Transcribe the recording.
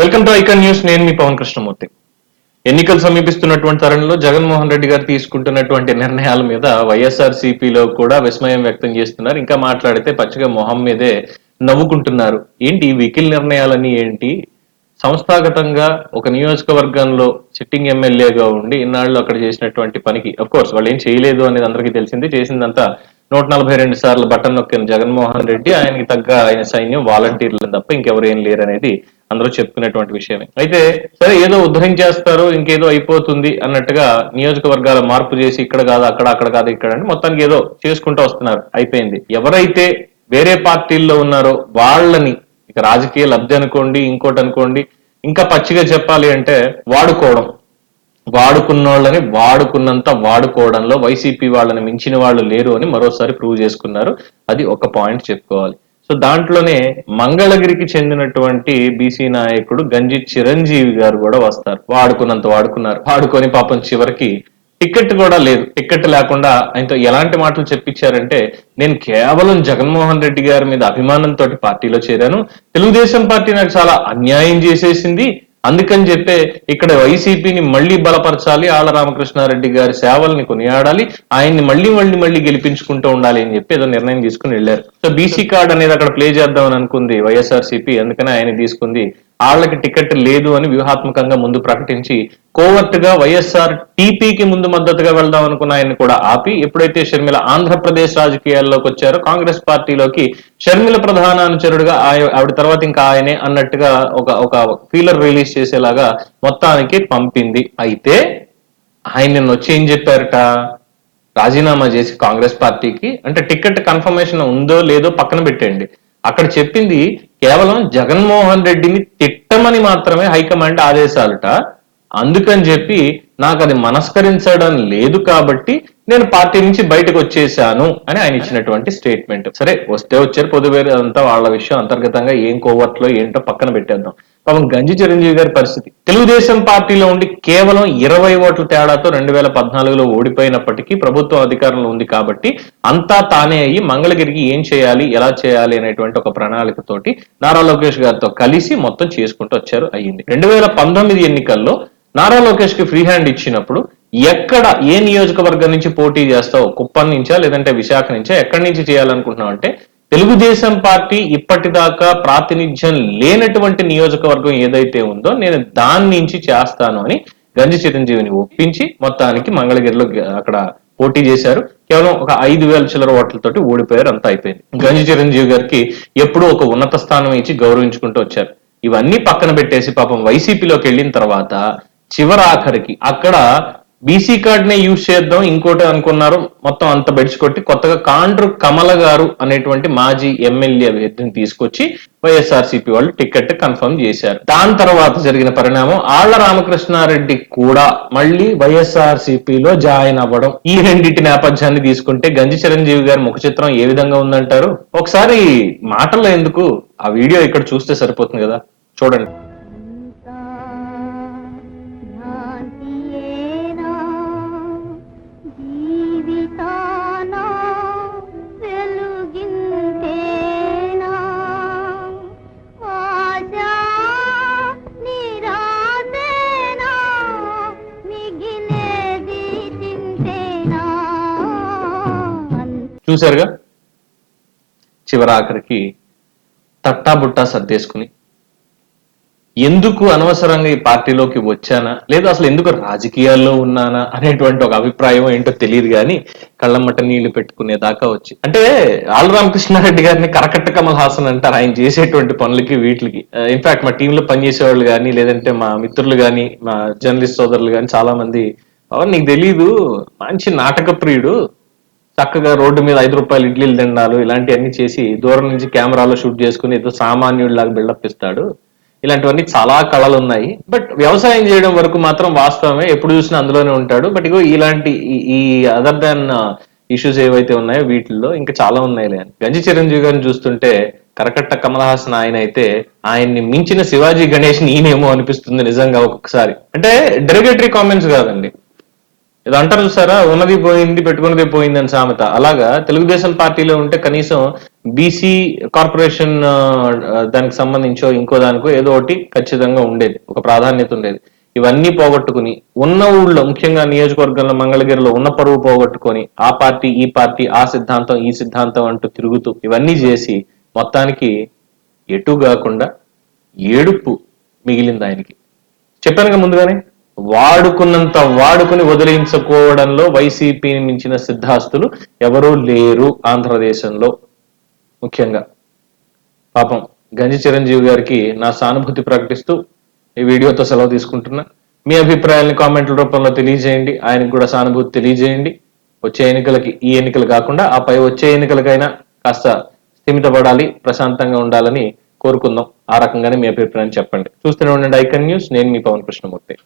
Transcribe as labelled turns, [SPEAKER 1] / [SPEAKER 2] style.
[SPEAKER 1] Welcome to icon news. నేను మీ పవన్ కృష్ణమూర్తి. ఎన్నికలు సమీపిస్తున్నటువంటి తరుణంలో జగన్మోహన్ రెడ్డి గారు తీసుకుంటున్నటువంటి నిర్ణయాల మీద వైఎస్ఆర్ సిపిలో కూడా విస్మయం వ్యక్తం చేస్తున్నారు. ఇంకా మాట్లాడితే పచ్చిగా మొహం మీదే నవ్వుకుంటున్నారు. ఏంటి ఈ వికిల్ నిర్ణయాలని ఏంటి? సంస్థాగతంగా ఒక నియోజకవర్గంలో సిట్టింగ్ ఎమ్మెల్యేగా ఉండి ఇన్నాళ్ళు అక్కడ చేసినటువంటి పనికి అఫ్ కోర్స్ వాళ్ళు ఏం చేయలేదు అనేది అందరికీ తెలిసింది. చేసిందంతా నూట నలభై రెండు సార్లు బటన్ నొక్కిన జగన్మోహన్ రెడ్డి ఆయనకి తగ్గ ఆయన సైన్యం వాలంటీర్లు తప్ప ఇంకెవరేం లేరు అనేది అందరూ చెప్పుకునేటువంటి విషయమే. అయితే సరే ఏదో ఉద్ధరించేస్తారు ఇంకేదో అయిపోతుంది అన్నట్టుగా నియోజకవర్గాల మార్పు చేసి ఇక్కడ కాదు అక్కడ అక్కడ కాదు ఇక్కడ అని మొత్తానికి ఏదో చేసుకుంటూ వస్తున్నారు. అయిపోయింది. ఎవరైతే వేరే పార్టీల్లో ఉన్నారో వాళ్ళని ఇక రాజకీయ లబ్ధి అనుకోండి ఇంకోటి అనుకోండి ఇంకా పచ్చిగా చెప్పాలి అంటే వాడుకోవడం. వాడుకున్న వాళ్ళని వాడుకున్నంత వాడుకోవడంలో వైసీపీ వాళ్ళని మించిన వాళ్ళు లేరు అని మరోసారి ప్రూవ్ చేసుకున్నారు. అది ఒక పాయింట్ చెప్పుకోవాలి. సో దాంట్లోనే మంగళగిరికి చెందినటువంటి బీసీ నాయకుడు గంజి చిరంజీవి గారు కూడా వస్తారు. వాడుకున్నంత వాడుకున్నారు. వాడుకొని పాపం చివరికి టికెట్ కూడా లేదు. టికెట్ లేకుండా ఆయనతో ఎలాంటి మాటలు చెప్పించారంటే నేను కేవలం జగన్మోహన్ రెడ్డి గారి మీద అభిమానంతో పార్టీలో చేరాను. తెలుగుదేశం పార్టీ నాకు చాలా అన్యాయం చేసేసింది. అందుకని చెప్పే ఇక్కడ వైసీపీని మళ్ళీ బలపరచాలి ఆళ్ళ రామకృష్ణారెడ్డి గారి సేవల్ని కొనియాడాలి ఆయన్ని మళ్ళీ మళ్ళీ మళ్ళీ గెలిపించుకుంటూ ఉండాలి అని చెప్పి ఏదో నిర్ణయం తీసుకుని వెళ్ళారు. సో బీసీ కార్డ్ అనేది అక్కడ ప్లే చేద్దామని అనుకుంది వైఎస్ఆర్సీపీ అందుకని ఆయన తీసుకుంది వాళ్ళకి టికెట్ లేదు అని వ్యూహాత్మకంగా ముందు ప్రకటించి కోవర్ట్గా వైఎస్ఆర్ టీపీకి ముందు మద్దతుగా వెళ్దాం అనుకున్న ఆయన కూడా ఆపి ఎప్పుడైతే షర్మిల ఆంధ్రప్రదేశ్ రాజకీయాల్లోకి వచ్చారో కాంగ్రెస్ పార్టీలోకి షర్మిల ప్రధాన అనుచరుడుగా ఆవిడ తర్వాత ఇంకా ఆయనే అన్నట్టుగా ఒక ఒక ఫీలర్ రిలీజ్ చేసేలాగా మొత్తానికి పంపింది. అయితే ఆయన నిన్న వచ్చి ఏం చెప్పారట? రాజీనామా చేసి కాంగ్రెస్ పార్టీకి అంటే టికెట్ కన్ఫర్మేషన్ ఉందో లేదో పక్కన పెట్టండి. అక్కడ చెప్పింది కేవలం జగన్మోహన్ రెడ్డిని తిట్టమని మాత్రమే హైకమాండ్ ఆదేశాలట. అందుకని చెప్పి నాకు అది మనస్కరించడం లేదు కాబట్టి నేను పార్టీ నుంచి బయటకు వచ్చేసాను అని ఆయన ఇచ్చినటువంటి స్టేట్మెంట్ సరే వస్తే వచ్చారు పొదువేరు అంతా వాళ్ళ విషయం అంతర్గతంగా ఏం కోవట్లో ఏంటో పక్కన పెట్టేద్దాం. పాపం గంజి చిరంజీవి గారి పరిస్థితి. తెలుగుదేశం పార్టీలో ఉండి కేవలం ఇరవై ఓట్ల తేడాతో రెండు వేల పద్నాలుగులో ఓడిపోయినప్పటికీ ప్రభుత్వం అధికారంలో ఉంది కాబట్టి అంతా తానే అయ్యి మంగళగిరికి ఏం చేయాలి ఎలా చేయాలి అనేటువంటి ఒక ప్రణాళికతోటి నారా లోకేష్ గారితో కలిసి మొత్తం చేసుకుంటూ వచ్చారు అయ్యింది. రెండు వేల పంతొమ్మిది ఎన్నికల్లో నారా లోకేష్కి ఫ్రీ హ్యాండ్ ఇచ్చినప్పుడు ఎక్కడ ఏ నియోజకవర్గం నుంచి పోటీ చేస్తావు? కుప్పం నుంచా లేదంటే విశాఖ నుంచా? ఎక్కడి నుంచి చేయాలనుకుంటున్నావు అంటే తెలుగుదేశం పార్టీ ఇప్పటిదాకా ప్రాతినిధ్యం లేనటువంటి నియోజకవర్గం ఏదైతే ఉందో నేను దాని నుంచి చేస్తాను అని గంజి చిరంజీవిని ఒప్పించి మొత్తానికి మంగళగిరిలో అక్కడ పోటీ చేశారు. కేవలం ఒక ఐదు వేల చిల్లర ఓట్లతోటి ఓడిపోయారు అంతా అయిపోయింది. గంజి చిరంజీవి గారికి ఎప్పుడూ ఒక ఉన్నత స్థానం ఇచ్చి గౌరవించుకుంటూ వచ్చారు. ఇవన్నీ పక్కన పెట్టేసి పాపం వైసీపీలోకి వెళ్ళిన తర్వాత చివరాఖరికి అక్కడ బీసీ కార్డ్ నే యూజ్ చేద్దాం ఇంకోటి అనుకున్నారు. మొత్తం అంత బెడిచికొట్టి కొత్తగా కాండ్రు కమల గారు అనేటువంటి మాజీ ఎమ్మెల్యే అభ్యర్థిని తీసుకొచ్చి వైఎస్ఆర్సీపీ వాళ్ళు టికెట్ కన్ఫర్మ్ చేశారు. దాని తర్వాత జరిగిన పరిణామం ఆళ్ళ రామకృష్ణారెడ్డి కూడా మళ్ళీ వైఎస్ఆర్లో జాయిన్ అవ్వడం. ఈ రెండింటి నేపథ్యాన్ని తీసుకుంటే గంజి చిరంజీవి గారి ముఖ చిత్రం ఏ విధంగా ఉందంటారు? ఒకసారి మాటల్లో ఎందుకు? ఆ వీడియో ఇక్కడ చూస్తే సరిపోతుంది కదా. చూడండి. చూశారుగా? చివరాఖరికి తట్టా బుట్టా సర్దేసుకుని ఎందుకు అనవసరంగా ఈ పార్టీలోకి వచ్చానా? లేదా అసలు ఎందుకు రాజకీయాల్లో ఉన్నానా? అనేటువంటి ఒక అభిప్రాయం ఏంటో తెలియదు కానీ కళ్ళమ్మట నీళ్ళు పెట్టుకునే దాకా వచ్చి అంటే ఆళ్ళ రామకృష్ణారెడ్డి గారిని కరకట్ట కమల్ హాసన్ అంటారు. ఆయన చేసేటువంటి పనులకి వీటికి ఇన్ఫాక్ట్ మా టీంలో పనిచేసేవాళ్ళు కానీ లేదంటే మా మిత్రులు కానీ మా జర్నలిస్ట్ సోదరులు కానీ చాలా మంది నీకు తెలీదు మంచి నాటక ప్రియుడు చక్కగా రోడ్డు మీద ఐదు రూపాయలు ఇడ్లీలు తిండాలు ఇలాంటివన్నీ చేసి దూరం నుంచి కెమెరాలో షూట్ చేసుకుని ఏదో సామాన్యుడిలాగా బిల్డప్ ఇస్తాడు. ఇలాంటివన్నీ చాలా కళలు ఉన్నాయి బట్ వ్యవసాయం చేయడం వరకు మాత్రం వాస్తవమే. ఎప్పుడు చూసినా అందులోనే ఉంటాడు. బట్ ఇగో ఇలాంటి ఈ- అదర్ దాన్ ఇష్యూస్ ఏవైతే ఉన్నాయో వీటిల్లో ఇంకా చాలా ఉన్నాయి లేని గంజి చిరంజీవి గారిని చూస్తుంటే కరకట్ట కమల్ హాసన్ ఆయన అయితే ఆయన్ని మించిన శివాజీ గణేష్ నేనేమో అనిపిస్తుంది నిజంగా ఒక్కొక్కసారి. అంటే డెరిగేటరీ కామెంట్స్ కాదండి. ఇది అంటారు చూసారా? ఉన్నది పోయింది పెట్టుకున్నది పోయింది అని సామెత. అలాగా తెలుగుదేశం పార్టీలో ఉంటే కనీసం బీసీ కార్పొరేషన్ దానికి సంబంధించో ఇంకో దానికో ఏదో ఒకటి ఖచ్చితంగా ఉండేది. ఒక ప్రాధాన్యత ఉండేది. ఇవన్నీ పోగొట్టుకుని ఉన్న ఊళ్ళో ముఖ్యంగా నియోజకవర్గంలో మంగళగిరిలో ఉన్న పరువు పోగొట్టుకొని ఆ పార్టీ ఈ పార్టీ ఆ సిద్ధాంతం ఈ సిద్ధాంతం అంటూ తిరుగుతూ ఇవన్నీ చేసి మొత్తానికి ఎటు కాకుండా ఏడుపు మిగిలింది ఆయనకి. చెప్పానుగా ముందుగానే? వాడుకున్నంత వాడుకుని వదిలించుకోవడంలో వైసీపీని మించిన సిద్ధాస్తులు ఎవరూ లేరు ఆంధ్రదేశంలో ముఖ్యంగా పాపం గంజి చిరంజీవి గారికి నా సానుభూతి ప్రకటిస్తూ ఈ వీడియోతో సెలవు తీసుకుంటున్నా. మీ అభిప్రాయాలను కామెంట్ల రూపంలో తెలియజేయండి. ఆయనకు కూడా సానుభూతి తెలియజేయండి. వచ్చే ఎన్నికలకి ఈ ఎన్నికలు కాకుండా ఆ పై వచ్చే ఎన్నికలకైనా కాస్త స్థిమితపడాలి ప్రశాంతంగా ఉండాలని కోరుకుందాం. ఆ రకంగానే మీ అభిప్రాయం చెప్పండి. చూస్తూనే ఉండండి ఐకన్ న్యూస్. నేను మీ పవన్ కృష్ణమూర్తి.